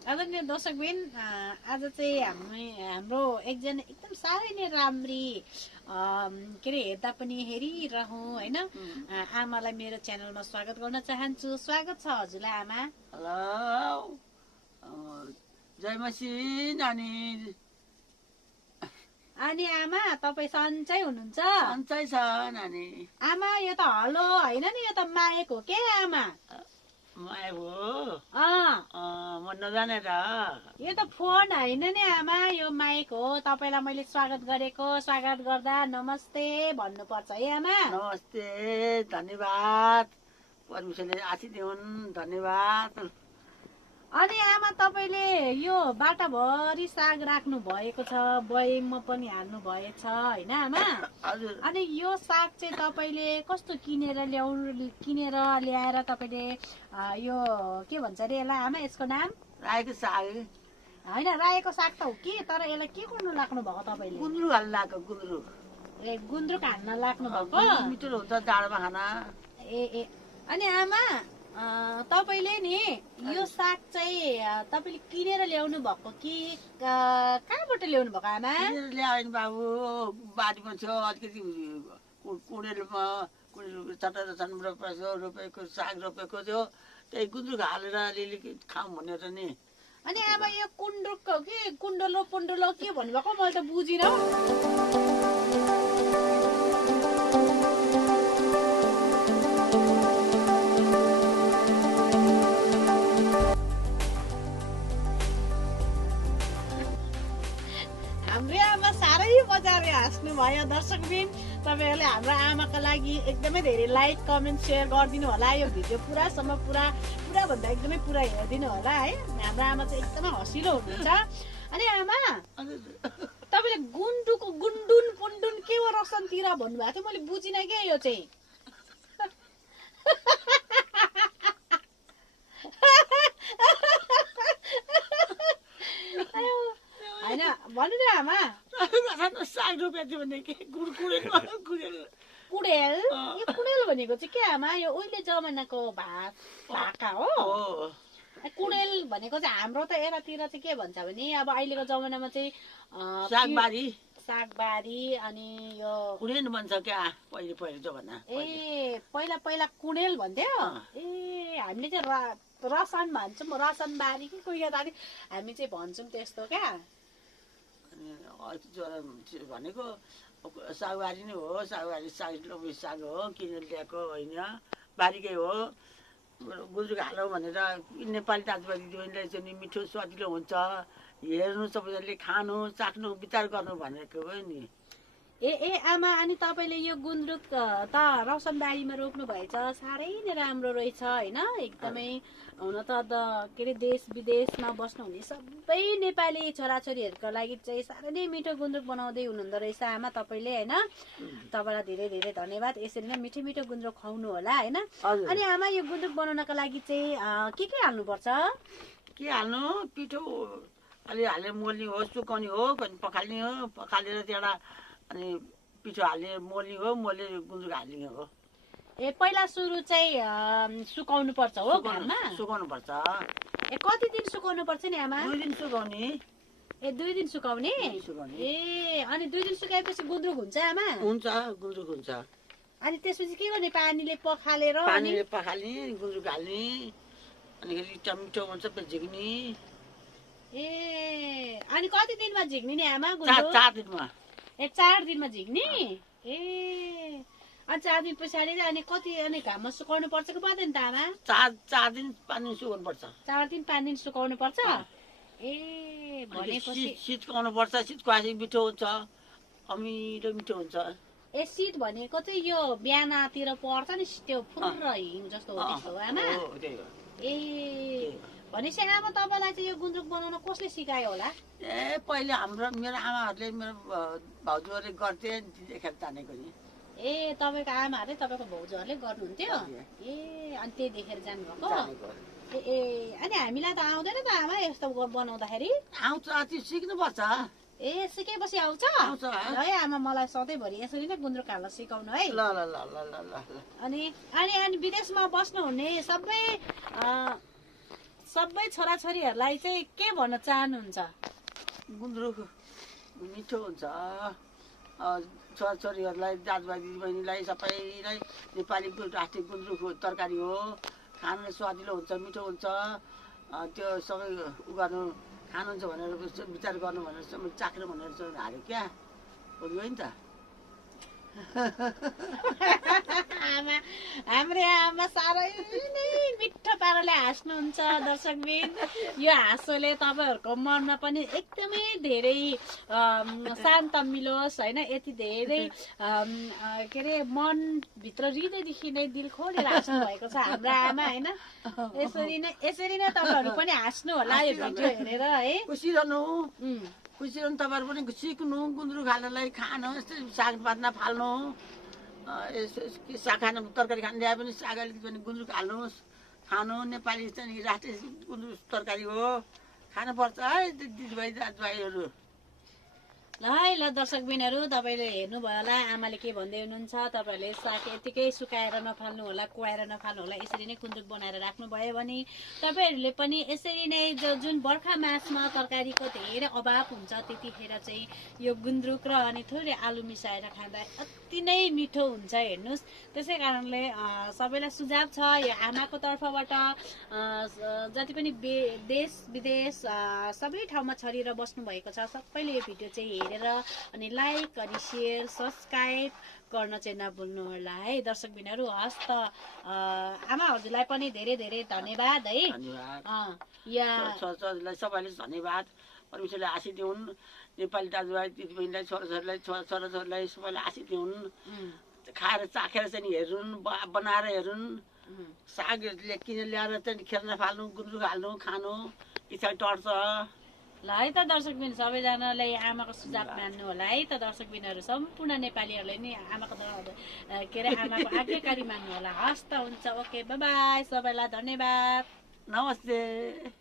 आदरणीय दर्शकबिन, आज चाहिँ हाम्रो एकजना एकदम साह्रै नै राम्री के अरे हेर्दा पनि हेरिरहँ होइन आमालाई मेरो च्यानलमा स्वागत गर्न चाहन्छु। स्वागत छ हजुरलाई आमा। हेलो, जय मसी नानी। अनि आमा तपाईँ सन्चै हुनुहुन्छ? सन्चै छ नानी। आमा यो त हलो होइन नि, यो त माएको के आमा? माया हो म नजाने र यो त फोन होइन नि आमा, यो माइक हो। तपाईँलाई मैले स्वागत गरेको, स्वागत गर्दा नमस्ते भन्नुपर्छ है आमा। नमस्ते, धन्यवाद। परमेश्वरले आशीष दिउन्, धन्यवाद। अनि आमा तपाईँले यो बाटाभरि साग राख्नु भएको छ, बयममा पनि हाल्नु भएछ होइन आमा? हजुर। अनि यो साग चाहिँ तपाईँले कस्तो किनेर ल्याएर तपाईँले यो के भन्छ अरे यसलाई आमा, यसको नाम? रायोको साग होइन, रायोको साग त हो कि, तर यसलाई के गर्नु लाग्नु भएको तपाईँले? गुन्द्रुक हाल्नु लाग्यो, गुन्द्रुक। ए गुन्द्रुक हाल्न लाग्नु भएको? मिठो हुन्छ जाडोमा खाना। ए अनि आमा तपाईँले नि यो साग चाहिँ तपाईँले किनेर ल्याउनु भएको कि कहाँबाट ल्याउनु भएको आमा? ल्यायो नि बाबु, बारीमा थियो अलिकति कुँडेलमा रोपेको साग रोपेको थियो, त्यही गुन्द्रुक हालेर अलिअलि खाऊँ भनेर नि। अनि आमा यो कुन्द्रुक हो कि कुण्डलो पुण्डलो के भन्नुभएको मैले त बुझिनँ। हाम्रो आमा साह्रै मजाले हाँस्नु भयो। दर्शकबिन तपाईँहरूले हाम्रो आमाको लागि एकदमै धेरै लाइक कमेन्ट सेयर गरिदिनु होला। यो भिडियो पुरासम्म पुरा भन्दा एकदमै पुरा हेरिदिनु होला है। हाम्रो आमा चाहिँ एकदमै हँसिलो हुनुहुन्छ। अनि आमा तपाईँले गुन्डुन पुन्डुन के हो रसनतिर भन्नुभएको थियो, मैले बुझिनँ क्या यो चाहिँ। होइन भन्नु न आमा। साग रोपेको थियो भने कुडेल यो कुडेल भनेको चाहिँ के आमा? यो उहिले जमानाको भाका हो। कुडेल भनेको चाहिँ हाम्रो त यतातिर चाहिँ के भन्छ भने अब अहिलेको जमानामा चाहिँ सागबारी अनि यो कुडेल भन्छ क्या पहिले जमाना। ए पहिला कुडेल भन्थ्यो। ए हामीले चाहिँ रसन भन्छौँ, रसन बारी कि कोही दादी हामी चाहिँ भन्छौँ त्यस्तो क्या। भनेको सागबारी नै हो, सागबारी साग हो, किनेर ल्याएको होइन, बारीकै हो। गुन्द्रुक हालौँ भनेर नेपाली दाजुभाइ दिदीबहिनीलाई चाहिँ मिठो स्वादिलो हुन्छ, हेर्नु सबैजनाले खानु चाख्नु विचार गर्नु भनेको हो नि। ए आमा, अनि तपाईँले यो गुन्द्रुक त रौशनबारीमा रोप्नु भएछ, साह्रै नै राम्रो रहेछ होइन? एकदमै हुन त के अरे देश विदेशमा बस्नुहुने सबै नेपाली छोराछोरीहरूको लागि चाहिँ साह्रै नै मिठो गुन्द्रुक बनाउँदै हुनुहुँदो रहेछ आमा तपाईँले होइन? तपाईँलाई धेरै धेरै धन्यवाद। यसरी नै मिठो मिठो गुन्द्रुक खुवाउनु होला होइन? अनि आमा यो गुन्द्रुक बनाउनको लागि चाहिँ के हाल्नुपर्छ? के हाल्नु, पिठो अलि हालेर मोल्ने हो, सुकाउने हो, पखाल्ने हो, पखालेर त्यहाँ अनि पिठो हाल्ने मोल्ने हो, मोलेर गुन्द्रुक हाल्ने हो। ए पहिला सुरु चाहिँ सुकाउनु पर्छ हो घाममा? सुकाउनु पर्छ। ए कति दिन सुकाउनु पर्छ नि आमा? 2 दिन सुकाउने। ए 2 दिन सुकाउने? ए अनि 2 दिन सुकाएपछि गुन्द्रुक हुन्छ आमा? हुन्छ, गुन्द्रुक हुन्छ। अनि त्यसपछि के गर्ने? पानीले पखालेर पखाल्ने, गुन्द्रुक हाल्ने, अनि मिठो हुन्छ झिक्ने। ए अनि कति दिनमा झिक्ने नि आमा गुन्द्रुक? 4 दिनमा। ए 4 दिनमा झिक्ने? ए अनि 4 दिन पछाडि अनि कति अनि घाममा सुकाउनु पर्छ कि पर्दैन त आमा? 4 दिन 5 दिन सुकाउनु पर्छ। 4 दिन 5 दिन सुकाउनु पर्छ? ए भनेपछि शीत खुवाउनु पर्छ। शीत खुवाएपछि मिठो हुन्छ, अमिलो मिठो हुन्छ। ए शीत भनेको चाहिँ यो बिहानतिर पर्छ नि त्यो फुर्र हिङ जस्तो हो त्यस्तो हो आमा? ए भनेपछि आमा तपाईँलाई चाहिँ यो गुन्द्रुक बनाउन कसले सिकायो होला? ए पहिले मेरो आमाहरूले मेरो भाउजूहरूले गर्थे, देखेर जानेको नि। ए तपाईँको आमाहरूले तपाईँको भाउजूहरूले गर्नुहुन्थ्यो? ए अनि त्यही देखेर जानुभएको? ए अनि हामीलाई त आउँदैन त आमा यस्तो बनाउँदाखेरि? आउँछ, सिक्नुपर्छ। ए सिकेपछि आउँछ? है आमा मलाई सधैँभरि यसरी नै गुन्द्रुक हाल्न सिकाउनु है। ल। अनि विदेशमा बस्नुहुने सबै सबै छोराछोरीहरूलाई चाहिँ के भन्न चाहनुहुन्छ? गुन्द्रुक मिठो हुन्छ। छोराछोरीहरूलाई दाजुभाइ दिदीबहिनीलाई सबैलाई नेपालीको राष्ट्रिय गुन्द्रुक तरकारी हो। खानु स्वादिलो हुन्छ, मिठो हुन्छ। त्यो सबै उ गर्नु खानुहुन्छ भनेर विचार गर्नु भनेर चाख्नु भनेर चाहिँ हाल्यो क्या हो नि त। हाम्रो आमा साह्रै नै मिठो पाराले हाँस्नुहुन्छ दर्शकबिन। यो हाँसोले तपाईँहरूको मनमा पनि एकदमै धेरै शान्त मिलोस् होइन। यति धेरै के अरे मनभित्र हृदयदेखि नै दिल खोलेर हाँस्नु भएको छ हाम्रो आमा होइन। यसरी नै तपाईँहरू पनि हाँस्नु होला यो भिडियो हेरेर है। खुसी रहनु तपाईँहरू पनि सिक्नु गुन्द्रुक हाल्नलाई खानु। यस्तै सागपात नफाल्नु। साग खानु तरकारी खानु ल्याए पनि साग अलिकति पनि गुन्द्रुक हाल्नुहोस् खानु। नेपाली चाहिँ राष्ट्रिय गुन्द्रुक तरकारी हो, खानुपर्छ है दिदीभाइ दाजुभाइहरू। ल है ल दर्शकबिनहरू तपाईँले हेर्नुभयो होला आमाले के भन्दै हुनुहुन्छ। तपाईँहरूले साग यतिकै सुकाएर नफाल्नु होला, कुहाएर नफाल्नु होला। यसरी नै गुन्द्रुक बनाएर राख्नुभयो भने तपाईँहरूले पनि यसरी नै जुन बर्खा मासमा तरकारीको धेरै अभाव हुन्छ त्यतिखेर चाहिँ यो गुन्द्रुक र अनि थोरै आलु मिसाएर खाँदा अति नै मिठो हुन्छ हेर्नुहोस्। त्यसै कारणले सबैलाई सुझाव छ यो आमाको तर्फबाट। जति पनि देश विदेश सबै ठाउँमा छरिएर बस्नुभएको छ सबैले यो भिडियो चाहिँ हेरेर अनि लाइक अनि सेयर सब्सक्राइब गर्न चाहिँ नभुल्नु होला है दर्शकबिनहरू। हस् त आमा हजुरलाई पनि धेरै धेरै धन्यवाद है। सबैलाई धन्यवाद। परमेश्वरले आशीष दिउन्। नेपाली दाजुभाइ दिदीबहिनीलाई छोराछोरीलाई सबैलाई आशीष दिउन्। खाएर चाखेर चाहिँ हेरुन्, बनाएर हेरुन्। साग किनेर ल्याएर चाहिँ खेल्न फाल्नु, गुन्द्रुक हाल्नु, खानु इच्छा टर्छ। ल है त दर्शकबिन सबैजनाले आमाको सुझाव मान्नु होला है त दर्शकबिनहरू। सम्पूर्ण नेपालीहरूले नि आमाको के अरे आमाको आज्ञाकारी मान्नु होला। हस् त हुन्छ, ओके, बाई बाई, सबैलाई धन्यवाद, नमस्ते।